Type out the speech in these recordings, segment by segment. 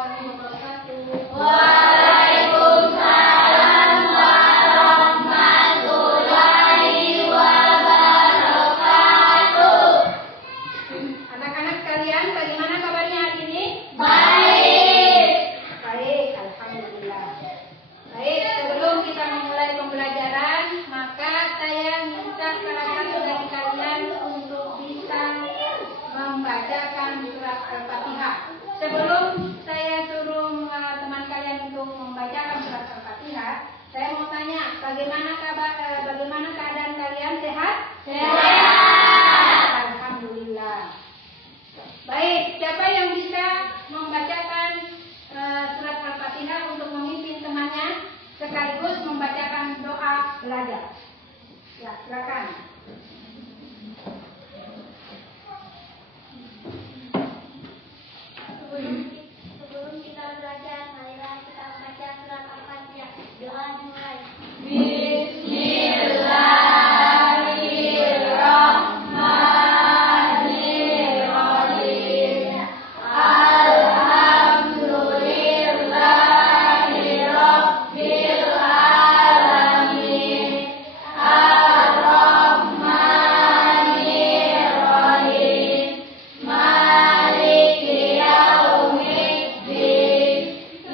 warahmatullahi wabarakatuh. Waalaikumsalam warahmatullahi wabarakatuh. Anak-anak sekalian, bagaimana kabarnya hari ini? Baik. Baik, alhamdulillah. Baik, sebelum kita memulai pembelajaran, maka saya minta salah satu dari kalian untuk bisa membacakan surat Al-Fatihah. Sebelum saya suruh teman kalian untuk membacakan surat Al-Fatihah, saya mau tanya, bagaimana keadaan kalian? Sehat? Sehat. Alhamdulillah. Baik, siapa yang bisa membacakan surat Al-Fatihah untuk memimpin temannya sekaligus membacakan doa belajar? Ya, silakan. Sebelum kita belajar, marilah kita baca surat Al-Fatihah. Doa dimulai. Bismillahirrahmanirrahim. Alhamdulillahirabbil alamin. Ar-Rahmanirrahim. Maliki yaumiddin.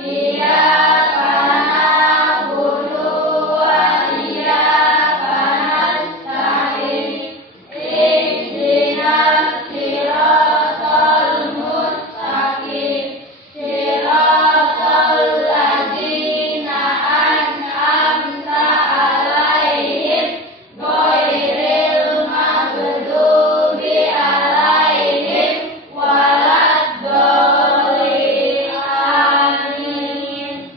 Iyyaka na'budu wa iyyaka nasta'in. Ihdinas siratal mustaqim. Siratal ladzina an'amta 'alaihim ghairil maghdubi 'alaihim waladdallin. Amin.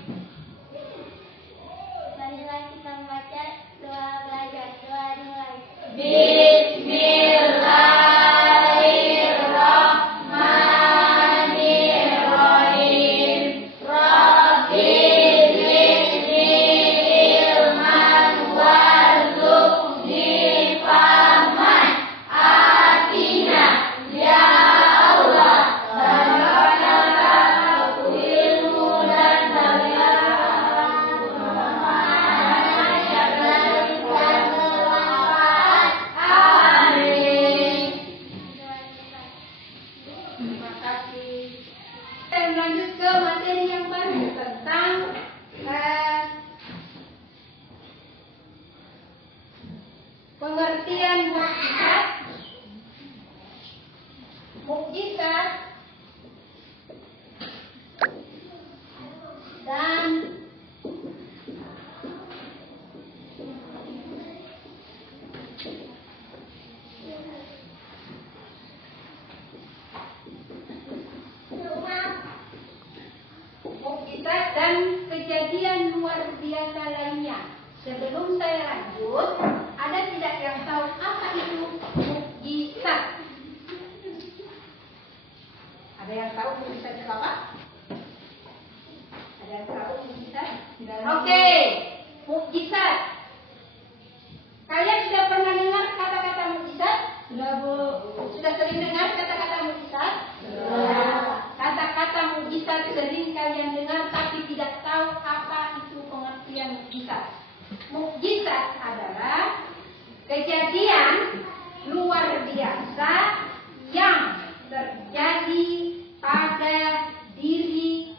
Marilah kita membaca doa belajar. Doa dimulai. Bismillahirrahmanirrahim. Rabbi zidni ilman warzuqni fahman. Atina ya Allah. Berikanlah aku ilmu dan berikanlah bermanfaat. Amin. Terima kasih. Kita lanjut ke materi yang baru tentang pengertian mukjizat. Mukjizat dan mukjizat dan kejadian luar biasa lainnya. Sebelum saya lanjut, ada tidak yang tahu apa itu mukjizat? Ada yang tahu mukjizat itu apa? Ada yang tahu mukjizat? Oke, mukjizat. Kalian sudah pernah dengar kata-kata mukjizat? Sudah, Bu. Sudah sering dengar kata-kata mukjizat? Sudah. Kata-kata mukjizat sering kalian dengar tapi tidak tahu apa itu pengertian mukjizat. Mukjizat adalah kejadian luar biasa yang terjadi pada diri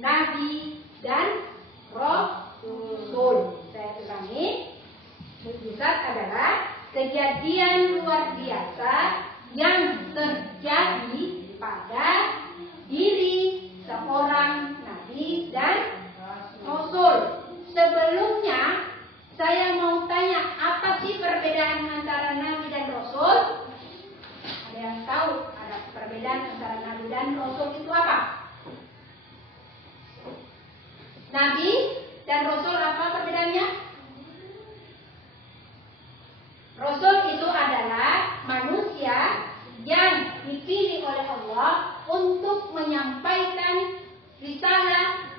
nabi dan rasul. Saya ulangi. Mukjizat adalah kejadian luar biasa yang terjadi pada diri seorang nabi dan rasul. Sebelumnya saya mau tanya, apa sih perbedaan antara nabi dan rasul? Ada yang tahu ada perbedaan antara nabi dan rasul itu apa? Nabi dan rasul apa perbedaannya? Rasul itu adalah manusia yang dipilih oleh Allah untuk menyampaikan risalah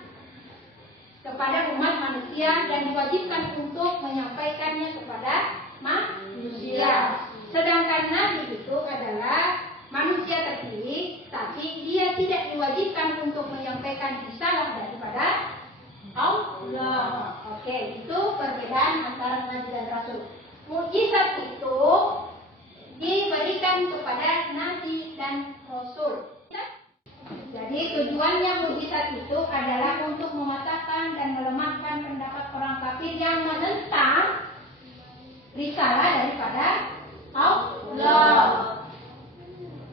kepada umat manusia dan diwajibkan untuk menyampaikannya kepada manusia. Sedangkan nabi itu adalah manusia terpilih, tapi dia tidak diwajibkan untuk menyampaikan menyampaikan risalah daripada Allah. Oke, itu perbedaan antara nabi dan rasul. Mukjizat itu diberikan kepada nabi dan rasul. Jadi tujuannya mukjizat itu adalah untuk mematahkan dan melemahkan pendapat orang kafir yang menentang risalah daripada Allah.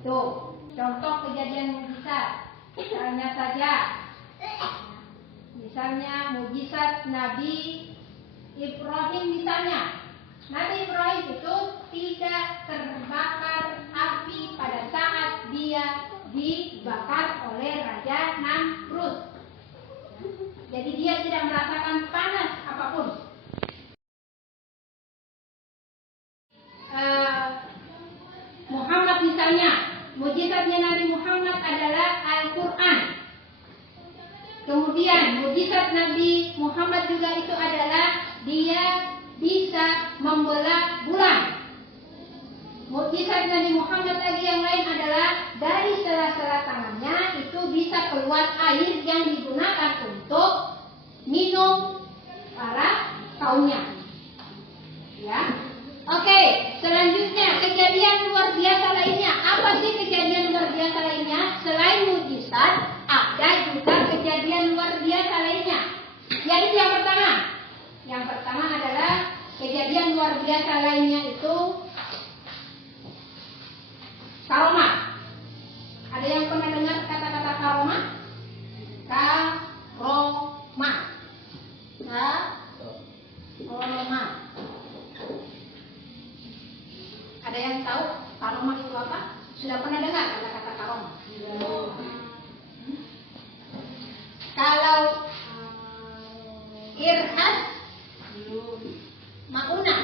Tuh, contoh kejadian mukjizat. Misalnya saja, mukjizat Nabi Ibrahim misalnya. Nabi Ibrahim itu tidak terbakar api pada saat dia dibakar oleh Raja Namrud. Jadi dia tidak merasakan panas apapun. Muhammad misalnya, mukjizatnya Nabi Muhammad adalah Al-Quran. Kemudian mukjizat Nabi Muhammad juga itu adalah dia bisa membelah bulan. Mukjizat Nabi Muhammad lagi yang lain adalah dari sela-sela tangannya itu bisa keluar air yang digunakan untuk minum para kaumnya. Ya. Oke, selanjutnya kejadian luar biasa lainnya. Apa sih kejadian luar biasa lainnya? Selain mukjizat, ada juga kejadian luar biasa lainnya. Yaitu yang pertama. Yang pertama adalah kejadian luar biasa lainnya itu karomah. Ada yang pernah dengar kata-kata karomah? Karomah. Karomah. Ada yang tahu karomah itu apa? Sudah pernah dengar kata-kata karomah? Kalau irhad, maunah.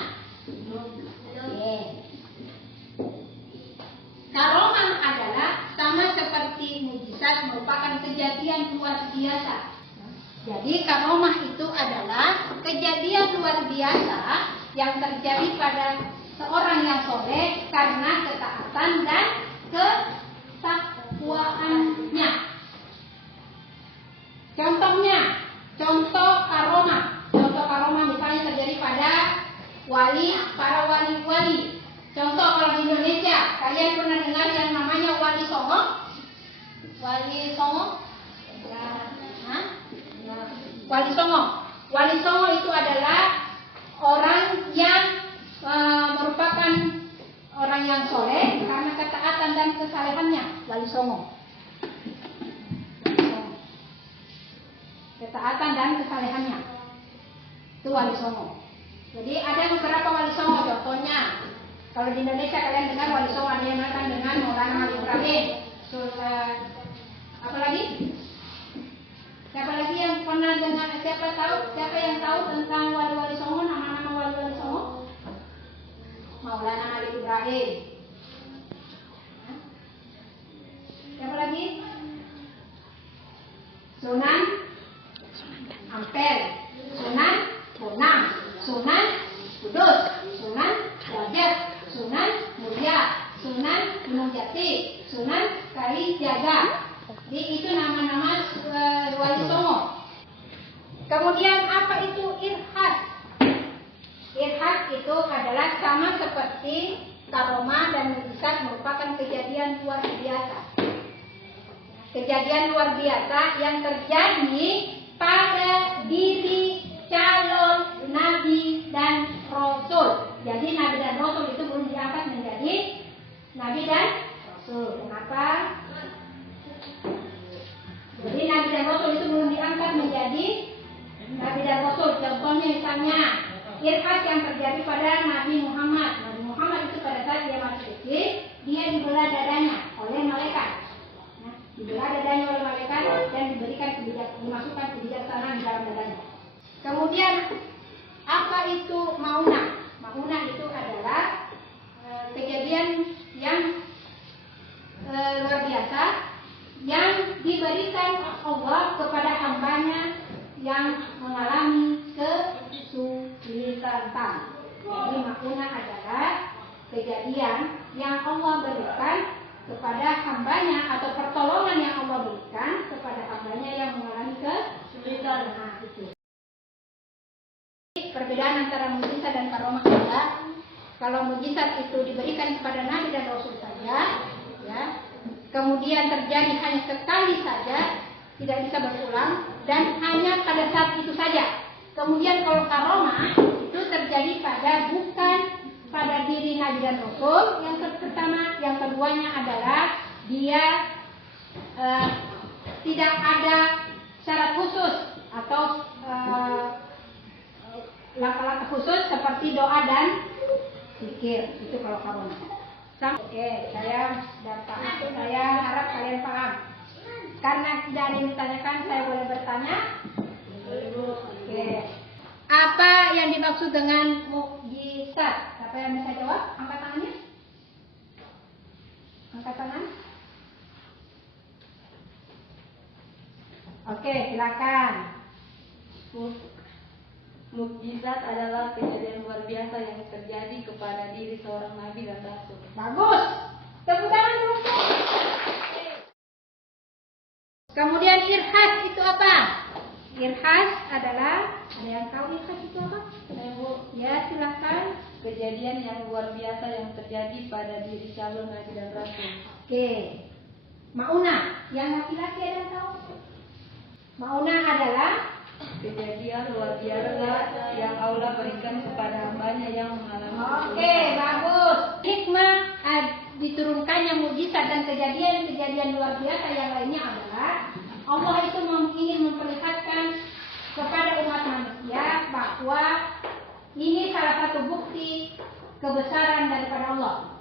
Karomah adalah sama seperti mukjizat, merupakan kejadian luar biasa. Jadi karomah itu adalah kejadian luar biasa yang terjadi pada seorang yang soleh karena ketaatan dan ketakwaannya. Contoh karomah misalnya terjadi pada para wali-wali. Contoh kalau di Indonesia, kalian pernah dengar yang namanya Wali Songo? Wali Songo? Wali Songo. Wali Songo itu adalah orang yang merupakan orang yang soleh karena ketaatan dan kesalehannya. Wali Songo. Ketaatan dan kesalehannya. Itu Wali Songo. Jadi ada beberapa Wali Songo. Contohnya, kalau di Indonesia kalian dengar Wali Songo ada yang datang dengan Maulana Malik Ibrahim. Apa lagi? Siapa lagi yang pernah dengar? Siapa yang tahu tentang wali-wali Songo? Nama-nama wali-wali Songo? Maulana Malik Ibrahim. Siapa lagi? Sunan Ampel, Sunan Bonang, Sunan Kudus, Sunan Wajah, Sunan Muria, Sunan Gunung Jati, Sunan Kalijaga. Jadi itu nama-nama wali Songo. Kemudian apa itu irhad? Irhad itu adalah sama seperti karomah dan mukjizat, merupakan kejadian luar biasa. Kejadian luar biasa yang terjadi pada diri calon nabi dan rasul. Jadi nabi dan rasul itu belum diangkat menjadi nabi dan rasul. Kenapa? Jadi nabi dan rasul itu belum diangkat menjadi nabi dan rasul. Contohnya misalnya irhad yang terjadi pada Nabi Muhammad. Nabi Muhammad itu pada saat dia masih kecil, dia dibelah dadanya oleh malaikat. Dibelah dadanya oleh malaikat dan dimasukkan kebijaksanaan di dalam dadanya. Kemudian apa itu maunah? Maunah itu adalah kejadian yang luar biasa yang diberikan Allah kepada hambanya yang mengalami kesulitan. Jadi maunah adalah kejadian yang Allah berikan kepada hambanya atau pertolongan yang Allah berikan kepada hambanya yang kalau mukjizat itu diberikan kepada Nabi dan Rasul saja, ya, kemudian terjadi hanya sekali saja, tidak bisa berulang, dan hanya pada saat itu saja. Kemudian kalau karomah itu terjadi bukan pada diri Nabi dan Rasul, yang pertama, yang keduanya adalah dia tidak ada syarat khusus atau langkah-langkah khusus seperti doa dan zikir. Itu kalau karomah. Oke, saya harap kalian paham. Karena tidak ada yang ditanyakan, saya boleh bertanya. Oke. Apa yang dimaksud dengan mukjizat? Siapa yang bisa jawab? Angkat tangannya. Angkat tangan. Oke, silakan. Mukjizat adalah kejadian luar biasa yang terjadi kepada diri seorang nabi dan rasul. Bagus. Tepuk tangan dulu. Kemudian irhas itu apa? Irhas adalah, ada yang tahu irhas itu apa? Ya, silakan. Kejadian yang luar biasa yang terjadi pada diri calon nabi dan rasul. Oke. Mauna, yang laki-laki ada yang tahu? Mauna adalah Kejadian luar biasa yang Allah berikan kepada hambanya yang mengalami Oke, bagus. Hikmah diturunkannya mukjizat dan kejadian-kejadian luar biasa yang lainnya adalah Allah itu ingin memperlihatkan kepada umat manusia bahwa ini salah satu bukti kebesaran daripada Allah.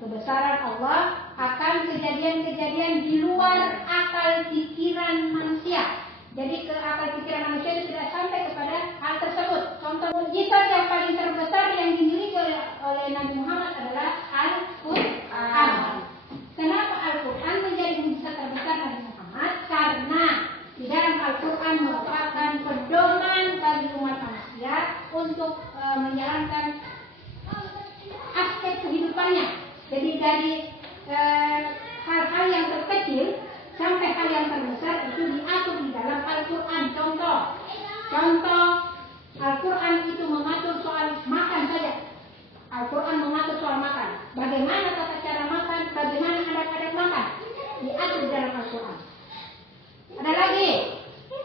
Kebesaran Allah akan kejadian-kejadian di luar akal pikiran manusia. Jadi ke akal pikiran manusia itu tidak sampai kepada hal tersebut. Contoh mukjizat yang paling terbesar yang dimiliki oleh Nabi Muhammad adalah Al-Quran. Kenapa Al-Quran menjadi mukjizat terbesar Nabi Muhammad? Karena di dalam Al-Quran merupakan pedoman bagi umat manusia untuk menjalankan aspek kehidupannya. Jadi dari hal-hal yang terkecil sampai hal yang terbesar itu diatur di dalam Al-Quran. Contoh Al-Quran itu mengatur soal makan saja. Al-Quran mengatur soal makan. Bagaimana tata cara makan, bagaimana adat-adat makan, diatur di dalam Al-Quran. Ada lagi,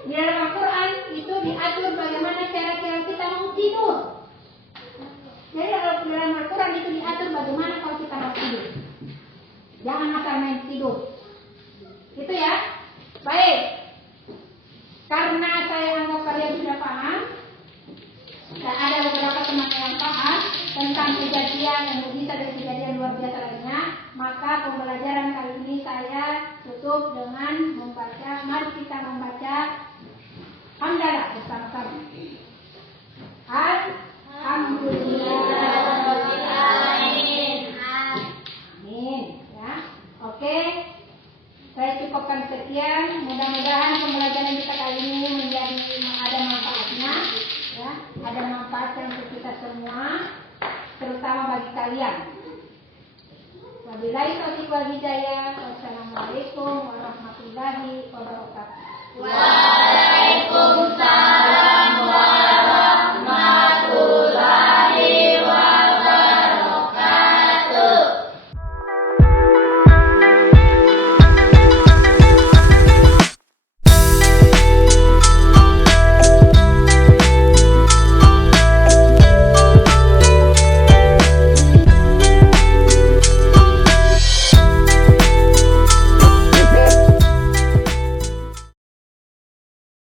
di dalam Al-Quran itu diatur bagaimana cara-cara kita mau tidur. Jadi di dalam Al-Quran itu diatur bagaimana kalau kita mau tidur. Jangan asal main tidur. Itu ya. Baik. Karena saya anggap kalian sudah paham, dan ada beberapa teman yang paham tentang kejadian yang mukjizat dan kejadian luar biasa lainnya, maka pembelajaran kali ini saya tutup dengan membaca. Mari kita membaca hamdalah bersama-sama. Alhamdulillahirobbilalamin. Amin. Ya. Oke. Saya cukupkan sekian. Mudah-mudahan pembelajaran kita kali ini menjadi ada manfaatnya, ya, ada manfaatnya untuk kita semua, terutama bagi kalian. Wabillahi taufiq wal hidayah. Wassalamualaikum warahmatullahi wabarakatuh. Waalaikumsalam.